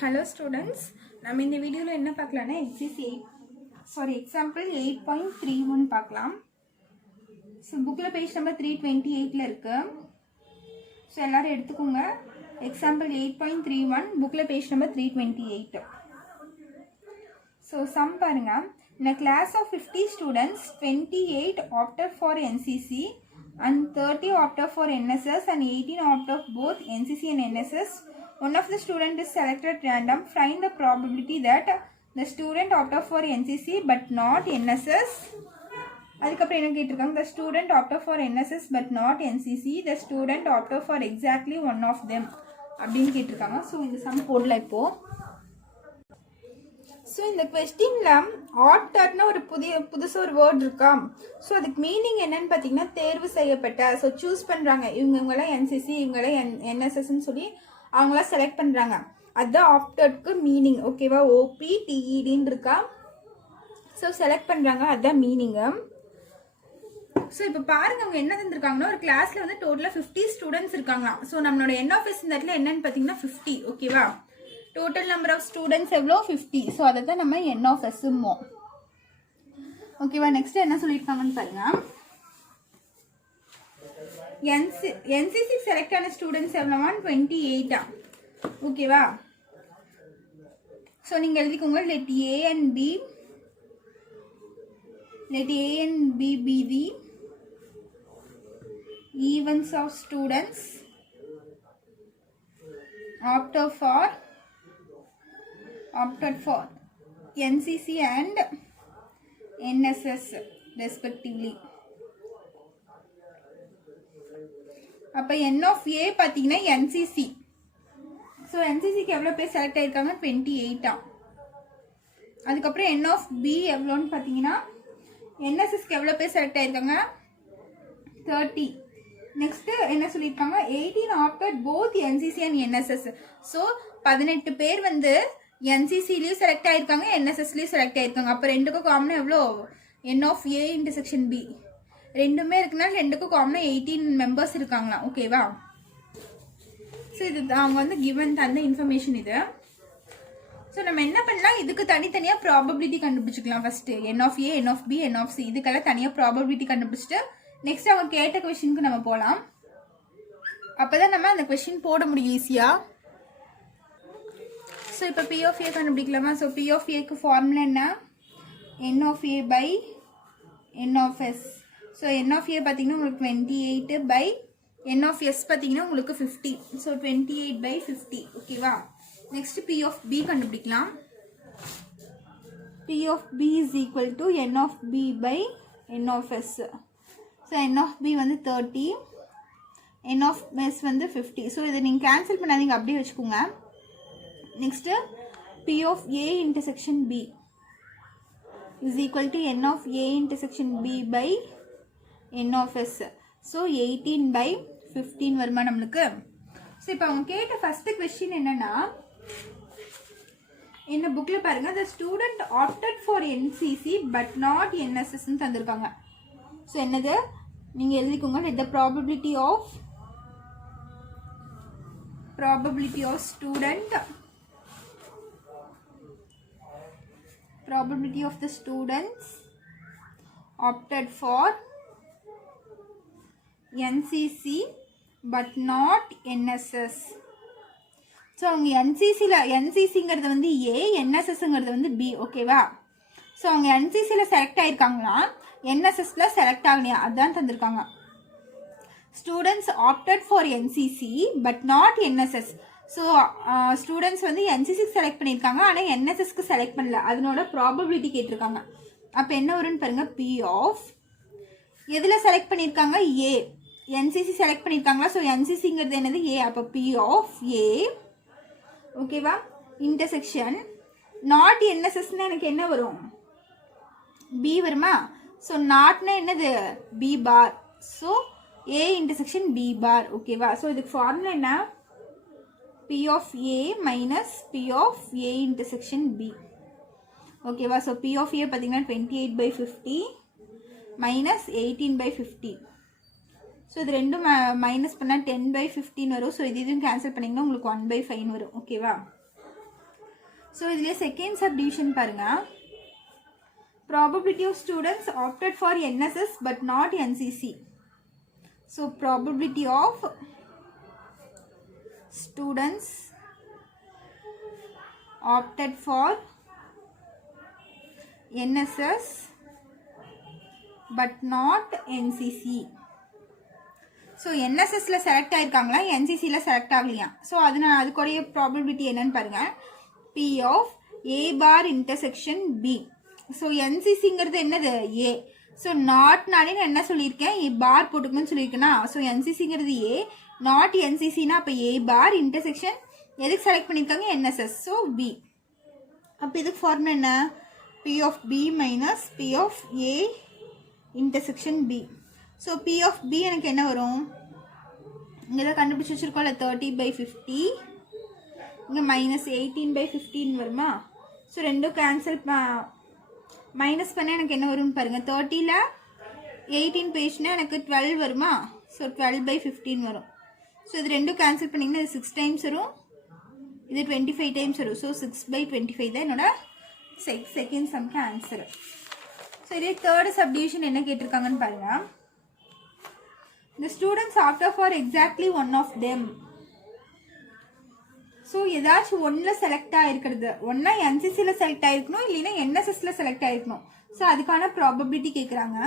Hello students, நம்ம இந்த வீடியோல என்ன பார்க்கலாம்னா example 8.31 பார்க்கலாம். So bookல பேஜ் நம்பர் 328ல இருக்கு. So எல்லாரும் எடுத்துக்கோங்க. Example 8.31 bookல பேஜ் நம்பர் 328. So sum பாருங்க. In a class of 50 students, 28 opted for NCC and 30 opted for NSS and 18 opted both NCC and NSS. One of the student is selected at random. Find the probability that the student opted for NCC but not NSS. அதுக்கப்புறம் என்ன கேட்டிருக்காங்க, the student opted for NSS but not NCC. The student opted for exactly one of them அப்படின்னு கேட்டிருக்காங்க. So இந்த some போடல இப்போ. So இந்த கொஸ்டின்ல ஆப்டர்னா ஒரு புதுசு ஒரு வேர்ட் இருக்கா. ஸோ அதுக்கு மீனிங் என்னன்னு பார்த்தீங்கன்னா தேர்வு செய்யப்பட்ட. ஸோ சூஸ் பண்ணுறாங்க, இவங்கெல்லாம் என்சிசி இவங்கெல்லாம் என்எஸ்எஸ்ன்னு சொல்லி அவங்களாம் செலக்ட் பண்ணுறாங்க. அதுதான் ஆப்டர்க்கு மீனிங். ஓகேவா, ஓபிடிஇடின்னு இருக்கா. ஸோ செலக்ட் பண்ணுறாங்க, அதுதான் மீனிங்கு. ஸோ இப்போ பாருங்க, அவங்க என்ன தந்திருக்காங்கன்னா ஒரு கிளாஸ்ல வந்து டோட்டலாக 50 ஸ்டூடெண்ட்ஸ் இருக்காங்களாம். ஸோ நம்மளோட என்ஆஃப்எஸ் இந்த இடத்துல என்னன்னு பார்த்தீங்கன்னா 50. ஓகேவா, டோட்டல் நம்பர் ஆஃப் ஸ்டூடெண்ட்ஸ் எவ்வளோ 50. ஸோ அதை தான் நம்ம என்ஆஃப்எஸ்மோ. ஓகேவா, நெக்ஸ்ட் என்ன சொல்லியிருக்காங்கன்னு பாருங்க. என்சிசி செலக்ட் ஆன ஸ்டூடெண்ட்ஸ் எவ்வளோவா 28. ஓகேவா, ஸோ நீங்கள் எழுதிக்கோங்க. Let A and B be the events of students opted for NCC and NSS respectively. அப்ப N of A பாத்தீங்கன்னா NCC. ஸோ NCCக்கு எவ்வளோ பேர் செலக்ட் ஆயிருக்காங்க 28. அதுக்கப்புறம் N of B எவ்வளோன்னு பார்த்தீங்கன்னா NSSக்கு எவ்வளோ பேர் செலக்ட் ஆயிருக்காங்க 30. நெக்ஸ்ட் என்ன சொல்லியிருக்காங்க 18 opted both NCC and NSS. So 18 பேர் வந்து NCCலையும் செலக்ட் ஆயிருக்காங்க NSSலையும் செலக்ட் ஆயிருக்காங்க. அப்போ ரெண்டுக்கும் காமனாக எவ்வளோ N of A intersection B ரெண்டுமே இருக்குனால ரெண்டுக்கும் காமனாக 18 மெம்பர்ஸ் இருக்காங்களா. ஓகேவா, ஸோ இது அவங்க வந்து கிவன் தந்த இன்ஃபர்மேஷன் இது. ஸோ நம்ம என்ன பண்ணலாம், இதுக்கு தனித்தனியாக ப்ராபபிலிட்டி கண்டுபிடிச்சிக்கலாம். First N of A, N of B, N of C இதுக்கெல்லாம் தனியாக ப்ராபபிலிட்டி கண்டுபிடிச்சிட்டு நெக்ஸ்ட் அவங்க கேட்ட கொஸ்டினுக்கு நம்ம போகலாம். அப்போதான் நம்ம அந்த கொஸ்டின் போட முடியும் ஈஸியாக. ஸோ இப்போ P of A கண்டுபிடிக்கலாமா. ஸோ P of Aக்கு ஃபார்முலா என்ன, N of A by N of S. So N of A பார்த்தீங்கன்னா உங்களுக்கு 28 by N of S பார்த்தீங்கன்னா உங்களுக்கு 50. So 28 by 50. ஓகேவா, நெக்ஸ்ட் P of B கண்டுபிடிக்கலாம். P of B is equal to N of B by N of S. So N of B வந்து 30, N of S வந்து 50. So இதை நீங்கள் cancel பண்ணாதீங்க, அப்படியே வச்சுக்கோங்க. Next P of A intersection B is equal to N of A intersection B by N of S. So 18 by 15 வருமா நம்மளுக்கு. So இப்போ அவங்க கேட்ட ஃபர்ஸ்ட் கொஸ்டின் என்னன்னா, என்ன புக்கில் பாருங்க, the student opted for NCC but not NSS தந்திருக்காங்க. ஸோ என்னது நீங்கள் எழுதிக்கோங்க. the probability of the students opted for NCC but not NSS. So அவங்க NCCங்கிறது வந்து A, NSSங்கிறது வந்து B. ஓகேவா, ஸோ அவங்க NCCயில் செலக்ட் ஆயிருக்காங்களா NSSல செலக்ட் ஆகலையா அதுதான் தந்திருக்காங்க. Students opted for NCC but not NSS. So students வந்து NCC செலக்ட் பண்ணியிருக்காங்க ஆனால் NSSக்கு செலக்ட் பண்ணல, அதனோட ப்ராபபிலிட்டி கேட்டிருக்காங்க. அப்போ என்ன வரும்னு பாருங்க, P of எதில் செலக்ட் பண்ணியிருக்காங்க A, NCC செலக்ட் பண்ணியிருக்காங்களா. ஸோ NCCங்கிறது என்னது A. அப்போ P of A. ஓகேவா, இன்டர்செக்ஷன் நாட் NSSன்னு எனக்கு என்ன வரும் B வருமா. ஸோ நாட்னா என்னது B bar. So A intersection B bar. ஓகேவா, ஸோ இதுக்கு ஃபார்முலா என்ன, P of A minus P of A intersection B. ஓகேவா, ஸோ P of A பார்த்தீங்கன்னா 28 by 50 மைனஸ் 18 by 50. ஸோ இது ரெண்டும் மைனஸ் பண்ணால் 10/15 வரும். ஸோ இது இதுவும் கேன்சல் பண்ணிங்கன்னா உங்களுக்கு 1/5 வரும். ஓகேவா, ஸோ இதுலேயே செகண்ட் சப்டிவிஷன் பாருங்கள். Probability of students opted for NSS but not NCC. So probability of students opted for NSS but not NCC. So என்எஸ்எஸ்ல செலக்ட் ஆயிருக்காங்களா, என்சிசியில் செலக்ட் ஆகலையா. ஸோ அதனால் அதுக்குடைய ப்ராபபிலிட்டி என்னன்னு பாருங்கள். P of A bar intersection B. So என்சிசிங்கிறது என்னது ஏ. ஸோ நாட்னாலே நான் என்ன சொல்லியிருக்கேன், ஏ பார் போட்டுக்கணும்னு சொல்லியிருக்கேன்னா. ஸோ என்சிசிங்கிறது ஏ, நாட் என்சிசினா அப்போ ஏ பார் இன்டர்செக்ஷன் எதுக்கு செலக்ட் பண்ணியிருக்காங்க, என்எஸ்எஸ். So B. அப்போ இதுக்கு ஃபார்முலா என்ன, P of B minus P of A intersection B. So P of B எனக்கு என்ன வரும், இங்கே தான் கண்டுபிடிச்சி வச்சுருக்கோம்ல 30/50, இங்கே மைனஸ் 18/15 வருமா. ஸோ ரெண்டும் கேன்சல் மைனஸ் பண்ண எனக்கு என்ன வரும்னு பாருங்கள். 30ல் 18 பேஜ்னா எனக்கு 12 வருமா. ஸோ 12/15 வரும். ஸோ இது ரெண்டும் கேன்சல் பண்ணிங்கன்னா இது 6 டைம்ஸ் வரும், இது 25 டைம்ஸ் வரும். ஸோ 6/25 தான் என்னோட செகண்ட் சம்க்கு ஆன்சரு. ஸோ இதே தேர்டு சப்டிவிஷன் என்ன கேட்டிருக்காங்கன்னு பாருங்கள். The students opted for exactly one of them. So ஏதாச்சும் ஒன்றில் செலக்ட் ஆகிருக்கிறது, ஒன்றா என்சிசியில் செலக்ட் ஆகிருக்கணும், இல்லைன்னா என்எஸ்எஸில் செலக்ட் ஆகிருக்கணும். ஸோ அதுக்கான ப்ராபபிலிட்டி கேட்குறாங்க.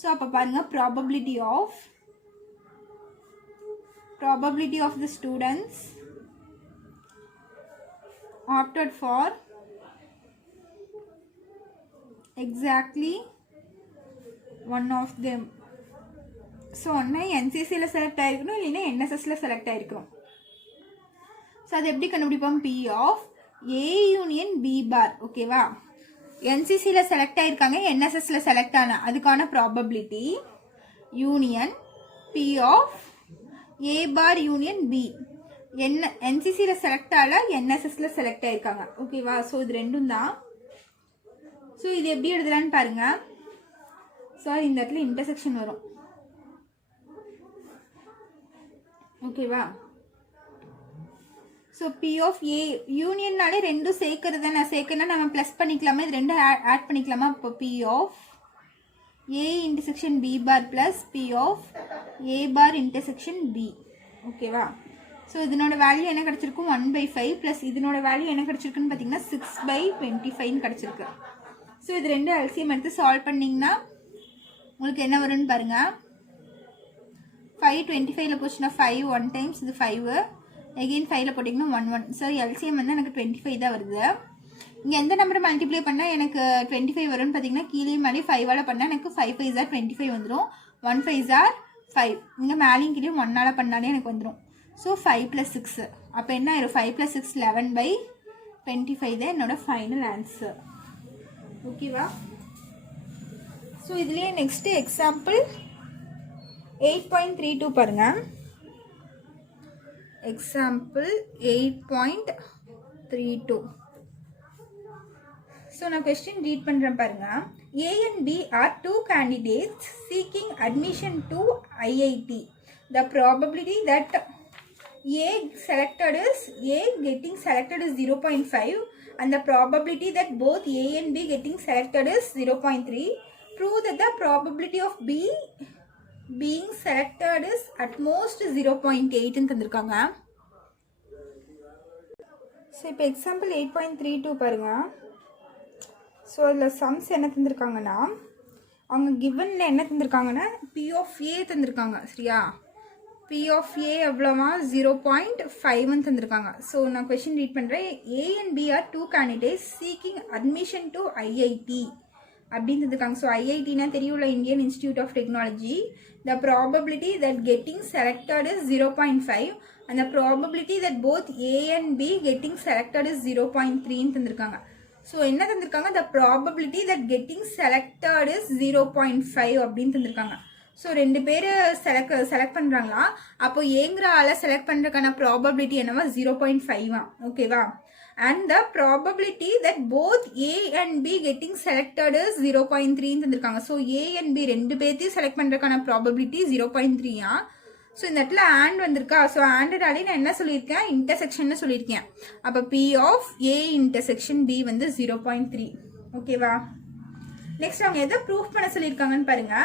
ஸோ அப்போ பாருங்கள், probability of the students opted for exactly one of them. So ஒன்றா என்சிசியில் செலக்ட் ஆகிருக்கணும், இல்லைன்னா என்எஸ்எஸில் செலக்ட் ஆகிருக்கணும். ஸோ அது எப்படி கண்டுபிடிப்போம், P of A union B bar. ஓகேவா, என்சிசியில் செலக்ட் ஆகிருக்காங்க, என்எஸ்எஸில் செலக்ட் ஆன அதுக்கான probability union B of A bar union B. என்சிசியில் செலக்ட் ஆகல, என்எஸ்எஸில் செலக்ட் ஆகிருக்காங்க. ஓகேவா, ஸோ இது ரெண்டும் தான். ஸோ இது எப்படி எழுதலான்னு பாருங்கள். ஸோ இந்த இடத்துல இன்டர்செக்ஷன் வரும். ஓகேவா, ஸோ பி ஆஃப் ஏ யூனியன்னாலே ரெண்டும் சேர்க்கறது தானே, சேர்க்கனா நம்ம ப்ளஸ் பண்ணிக்கலாமா, இது ரெண்டும் ஆட் பண்ணிக்கலாமா. இப்போ P of A intersection B bar plus P of A bar intersection B. ஓகேவா, ஸோ இதனோட வேல்யூ என்ன கிடச்சிருக்கும், 1/5 ப்ளஸ் இதனோட வேல்யூ என்ன கிடச்சிருக்குன்னு பார்த்தீங்கன்னா 6/25 கிடச்சிருக்கு. ஸோ இது ரெண்டு எல்சிஎம் எடுத்து சால்வ் பண்ணிங்கன்னா உங்களுக்கு என்ன வரும்னு பாருங்கள். 5/25 போச்சுன்னா 5 1 டைம்ஸ், இது 5 எகெயின் 5ல் போட்டிங்கன்னா 1 1. ஸோ எல்சிஎம் வந்து எனக்கு 25 தான் வருது. இங்கே எந்த நம்பரை மல்டிப்ளை பண்ணால் எனக்கு 25 வரும்னு பார்த்தீங்கன்னா கீழே மேலே 5ஆல் பண்ணால் எனக்கு 5 5s are 25 வந்துடும். 1 5s are 5. இங்கே மேலேயும் கீழே 1ஆல் பண்ணாலே எனக்கு வந்துடும். ஸோ 5 + 6 அப்போ என்ன ஆயிரும், 5 + 6 11/25 தான் என்னோட ஃபைனல் ஆன்சர். ஓகேவா, ஸோ இதுலேயே நெக்ஸ்ட்டு எக்ஸாம்பிள் 8.32 பாருங்கள். எக்ஸாம்பிள் 8.32. ஸோ நான் கொஸ்டின் ரீட் பண்ணுறேன் பாருங்கள். A and B are two candidates seeking admission to IIT. The probability that A getting selected is 0.5 and the probability that both A and B getting selected is 0.3. Prove that the probability of B being selected is at most 0.8 ன்னு தந்திருக்காங்க. So இப்போ example 8.32 பாருங்க. So அதில் sums என்ன தந்திருக்காங்கன்னா, அவங்க கிவனில் என்ன தந்திருக்காங்கன்னா P of A தந்திருக்காங்க. சரியா, P of A எவ்வளோவா 0.5 தந்திருக்காங்க. ஸோ நான் கொஸ்டின் ரீட் பண்ணுறேன். A and B are two candidates seeking admission to IIT அப்படின்னு தந்திருக்காங்க. ஸோ ஐஐடினா தெரியும்ல, Indian institute of technology. The probability that getting selected is 0.5 and the probability that both A and B getting selected is 0.3 தந்திருக்காங்க. So என்ன தந்திருக்காங்க, the probability that getting selected is 0.5 அப்படின்னு தந்திருக்காங்க. So ரெண்டு பேர் செலக்ட் பண்ணுறாங்களா, அப்போ ஏங்கிற ஆளை செலக்ட் பண்ணுறதுக்கான ப்ராபபிலிட்டி என்னவா 0.5. ஓகேவா, and the probability that both A and B getting selected is 0.3 தந்திருக்காங்க. ஸோ A and B ரெண்டு பேர்த்தையும் செலக்ட் பண்ணுறதுக்கான ப்ராபபிலிட்டி 0.3. ஸோ இந்த இடத்துல ஆண்ட் வந்திருக்கா. ஸோ ஆண்டடாலே நான் என்ன சொல்லியிருக்கேன், இன்டர்செக்ஷன் சொல்லியிருக்கேன். அப்போ P of A intersection B வந்து 0.3. ஓகேவா. நெக்ஸ்ட் அவங்க எதை ப்ரூஃப் பண்ண சொல்லியிருக்காங்கன்னு பாருங்க.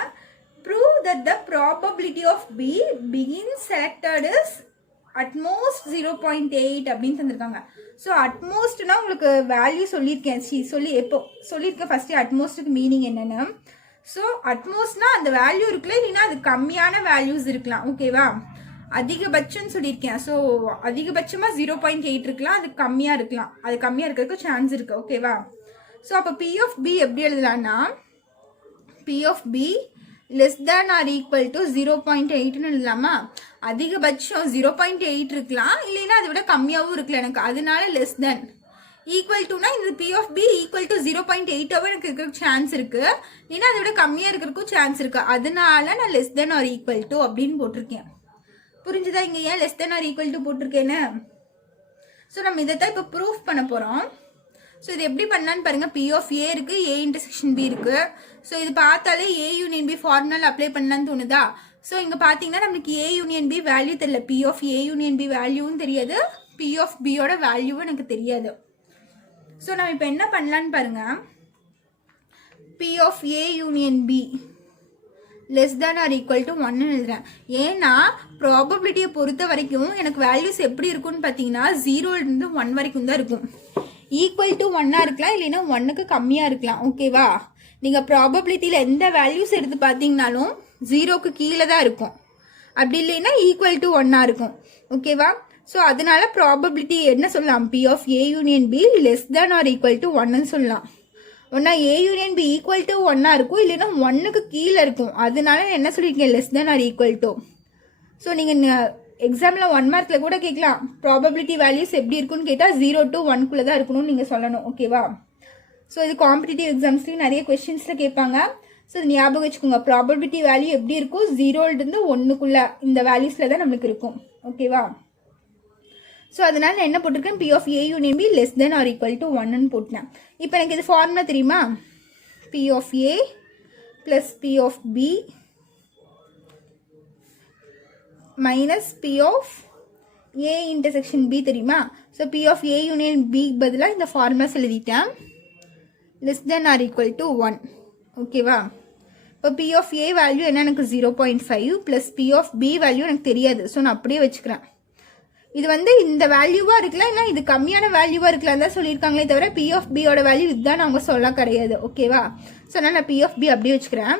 Prove that the probability of B பிகின் செலக்டட் இஸ் அட்மோஸ்ட் 0.8 அப்படின்னு தந்திருக்காங்க. ஸோ அட்மோஸ்ட்னா உங்களுக்கு வேல்யூ சொல்லியிருக்கேன், எப்போ சொல்லியிருக்கேன் ஃபர்ஸ்ட் அட்மோஸ்ட்டுக்கு மீனிங் என்னென்னு. ஸோ அட்மோஸ்ட்னா அந்த வேல்யூ இருக்குல்ல, இல்லைன்னா அது கம்மியான வேல்யூஸ் இருக்கலாம். ஓகேவா. அதிகபட்சம்னு சொல்லியிருக்கேன். ஸோ அதிகபட்சமாக 0.8 இருக்கலாம், அது கம்மியாக இருக்கலாம், அது கம்மியாக இருக்கிறதுக்கு சான்ஸ் இருக்கு. ஓகேவா. ஸோ அப்போ பி ஆஃப் பி எப்படி எழுதலாம்னா P of B less than or equal to 0.8ன்னு எழுதலாமா. அதிகபட்சம் 0.8 இருக்கலாம், இல்லைன்னா அதை விட கம்மியாகவும் இருக்கலாம் எனக்கு, அதனால லெஸ் தேன். ஈக்குவல் டுனா இந்த P of B equal to 0.8 எனக்கு இருக்கிறதுக்கு சான்ஸ் இருக்கு, இல்லைன்னா அதை விட கம்மியாக இருக்கிறதுக்கும் சான்ஸ் இருக்கு, அதனால நான் less than or equal to அப்படின்னு போட்டிருக்கேன். புரிஞ்சுதா இங்கே ஏன் less than or equal to போட்டிருக்கேன்னு. ஸோ நம்ம இதை தான் இப்போ ப்ரூஃப் பண்ண போகிறோம். ஸோ இது எப்படி பண்ணலான்னு பாருங்க. பி ஆஃப் ஏ இருக்கு, ஏ இன்டர்செக்ஷன் பி இருக்கு. ஸோ இது பார்த்தாலே A union B formula apply பண்ணலான்னு தோணுதா. ஸோ இங்கே பார்த்தீங்கன்னா நம்மளுக்கு ஏ யூனியன் பி வேல்யூ தெரியல, P of A union B வேல்யூவும் தெரியாது, பி ஆஃப் பியோட வேல்யூவும் எனக்கு தெரியாது. ஸோ நம்ம இப்போ என்ன பண்ணலான்னு பாருங்க. P of A union B less than or equal to 1 எழுதுறேன். ஏன்னா ப்ராபபிலிட்டியை பொறுத்த வரைக்கும் எனக்கு வேல்யூஸ் எப்படி இருக்கும்னு பார்த்தீங்கன்னா 0லேருந்து 1 வரைக்கும் தான் இருக்கும். ஈக்குவல் டு 1 இருக்கலாம், இல்லைன்னா 1க்கு கம்மியாக இருக்கலாம். ஓகேவா. நீங்கள் ப்ராபபிலிட்டியில் எந்த வேல்யூஸ் எடுத்து பார்த்தீங்கனாலும் 0க்கு கீழே தான் இருக்கும், அப்படி இல்லைன்னா ஈக்குவல் டு 1 இருக்கும். ஓகேவா. ஸோ அதனால ப்ராபபிலிட்டி என்ன சொல்லலாம், P of A union B less than or equal to 1ன்னு சொல்லலாம். ஒன்னா A union B equal to 1 இருக்கும், இல்லைன்னா 1க்கு கீழே இருக்கும், அதனால என்ன சொல்லியிருக்கேன் less than or equal to. So நீங்கள் எக்ஸாமில் 1 மார்க்கில் கூட கேட்கலாம், ப்ராபபிலிட்டி வேல்யூஸ் எப்படி இருக்குன்னு கேட்டால் 0 to 1 தான் இருக்கணும்னு நீங்கள் சொல்லணும். ஓகேவா. ஸோ இது காம்படிட்டிவ் எக்ஸாம்ஸ்லையும் நிறைய கொஸ்டின்ஸில் கேட்பாங்க. ஸோ இது ஞாபகம் வச்சுக்கோங்க, ப்ராபபிலிட்டி வேல்யூ எப்படி இருக்கும் 0லேருந்து 1க்குள்ள இந்த வேல்யூஸில் தான் நம்மளுக்கு இருக்கும். ஓகேவா. ஸோ அதனால நான் என்ன போட்டிருக்கேன், P of A union B less than or equal to 1ன்னு போட்டேன். இப்போ எனக்கு இது ஃபார்முலா தெரியுமா, P of A plus P of B minus P of A intersection B தெரியுமா. So P of A union B பதிலாக இந்த ஃபார்முலாஸ் எழுதிட்டேன், less than or equal to 1. ஓகேவா. இப்போ பி ஆஃப் ஏ வேல்யூ என்ன எனக்கு 0.5 plus P of B value எனக்கு தெரியாது. ஸோ நான் அப்படியே வச்சுக்கிறேன். இது வந்து இந்த வேல்யூவாக இருக்கலாம், இல்லை இது கம்மியான வேல்யூவாக இருக்கலாம் தான் சொல்லியிருக்காங்களே தவிர பி ஆஃப் பியோட வேல்யூ இதுதான் அவங்க சொல்ல கிடையாது. ஓகேவா. ஸோ அதனால் நான் பி ஆஃப் பி அப்படியே வச்சுக்கிறேன்.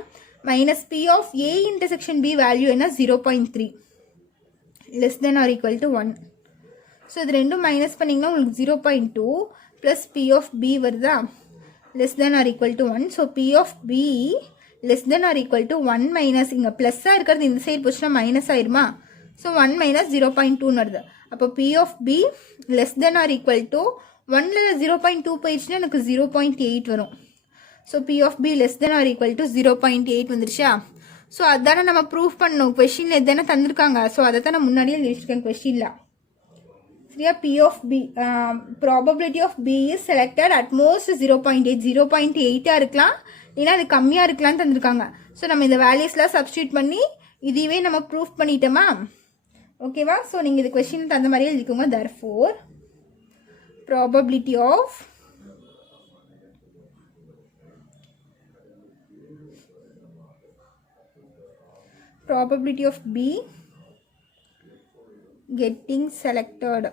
Minus P of A intersection B value என்ன 0.3 less than or equal to 1. So இது ரெண்டும் மைனஸ் பண்ணிங்கன்னா உங்களுக்கு 0.2 ப்ளஸ் பி ஆஃப் பி வருதா less than or equal to 1. So P of B less than or equal to 1 minus இங்கே ப்ளஸ்ஸாக இருக்கிறது இந்த சைடு போச்சுன்னா மைனஸ் ஆயிருமா. ஸோ 1 மைனஸ் 0.2 வருது. அப்போ P of B less than or equal to 1ல் 0.2 போயிடுச்சுன்னா எனக்கு 0.8 வரும். So P of B less than or equal to 0.8 வந்துருச்சா. ஸோ அதானே நம்ம ப்ரூஃப் பண்ணணும், கொஸ்டினில் எதானே தந்திருக்காங்க. ஸோ அதை தான் நான் முன்னாடியே எழுதிருக்கேன் கொஸ்டினில். சரியா. P of B probability of B is selected at most 0.8 இருக்கலாம், இல்லைன்னா அது கம்மியாக இருக்கலாம்னு தந்திருக்காங்க. ஸோ நம்ம இந்த வேல்யூஸ்லாம் சப்ஸ்டியூட் பண்ணி இதுவே நம்ம ப்ரூஃப் பண்ணிட்டோமா. ஓகேவா. ஸோ நீங்கள் இது கொஸ்டின் தந்த மாதிரியே எழுதிக்கோங்க. therefore probability of B getting selected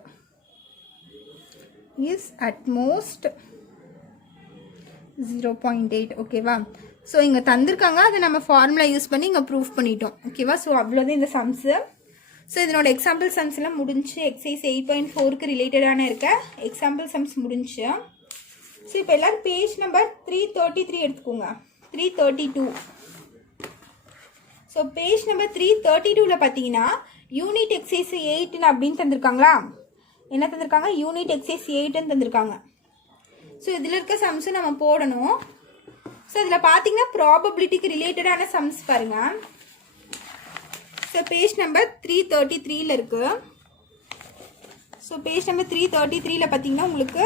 is at most 0.8. ஓகேவா. ஸோ இங்கே தந்திருக்காங்க, அதை நம்ம ஃபார்முலா யூஸ் பண்ணி இங்கே ப்ரூஃப் பண்ணிட்டோம். ஓகேவா. ஸோ அவ்வளோதான் இந்த சம்ஸு. ஸோ இதனோட எக்ஸாம்பிள் சம்ஸ் எல்லாம் முடிஞ்சு எக்ஸசைஸ் 8.4க்கு ரிலேட்டடான இருக்க எக்ஸாம்பிள் சம்ஸ் முடிஞ்சு. ஸோ இப்போ எல்லோரும் பேஜ் நம்பர் 333 எடுத்துக்கோங்க. 332. ஸோ பேஜ் நம்பர் 332ல் பார்த்தீங்கன்னா யூனிட் எக்ஸசைஸ் 8 அப்படின்னு தந்திருக்காங்களா. என்ன தந்திருக்காங்க, யூனிட் எக்ஸசைஸ் 8ன்னு தந்திருக்காங்க. ஸோ இதில் இருக்க சம்ஸு நம்ம போடணும். ஸோ இதில் பார்த்தீங்கன்னா ப்ராபபிலிட்டிக்கு ரிலேட்டடான சம்ஸ் பாருங்கள். ஸோ பேஜ் நம்பர் 333ல் இருக்குது. ஸோ பேஜ் நம்பர் 333ல் பார்த்தீங்கன்னா உங்களுக்கு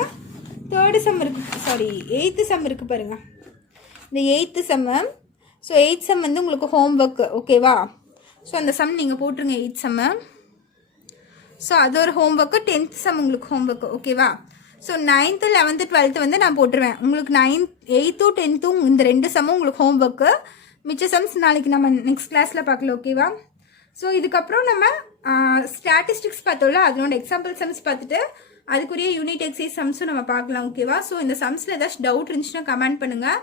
3rd சம் இருக்குது, சாரி 8th சம் இருக்குது பாருங்கள். இந்த 8th சம்மு. ஸோ 8th சம் வந்து உங்களுக்கு ஹோம் ஒர்க்கு. ஓகேவா. ஸோ அந்த சம் நீங்கள் போட்டுருங்க 8th சம்மு. ஸோ அது ஒரு ஹோம்ஒர்க்கு. 10th சம் உங்களுக்கு ஹோம்ஒர்க்கு, ஓகேவா? ஸோ 9th 11th 12th வந்து நான் போட்டுருவேன். உங்களுக்கு 8th 10th இந்த 2 சம்மும் உங்களுக்கு ஹோம்ஒர்க்கு. மிச்ச சம்ஸ் நாளைக்கு நம்ம நெக்ஸ்ட் கிளாஸில் பார்க்கலாம், ஓகேவா? ஸோ இதுக்கப்புறம் நம்ம ஸ்டாட்டிஸ்டிக்ஸ் பார்த்தோம்ல, அதனோட எக்ஸாம்பிள் சம்ஸ் பார்த்துட்டு அதுக்குரிய யூனிட் எக்ஸைஸ் சம்ஸும் நம்ம பார்க்கலாம், ஓகேவா? ஸோ இந்த சம்ஸில் ஏதாச்சும் டவுட் இருந்துச்சுன்னா கமெண்ட் பண்ணுங்கள்.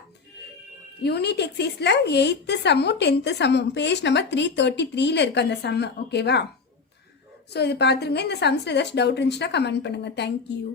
யூனிட் எக்ஸைஸில் 8th சம்மும் 10th சம்மும் பேஜ் நம்பர் 333 இருக்குது அந்த சம்மு, ஓகேவா? ஸோ இது பார்த்துருங்க. இந்த சம்ஸில் ஏதாச்சும் டவுட் இருந்துச்சுன்னா கமெண்ட் பண்ணுங்கள். தேங்க்யூ.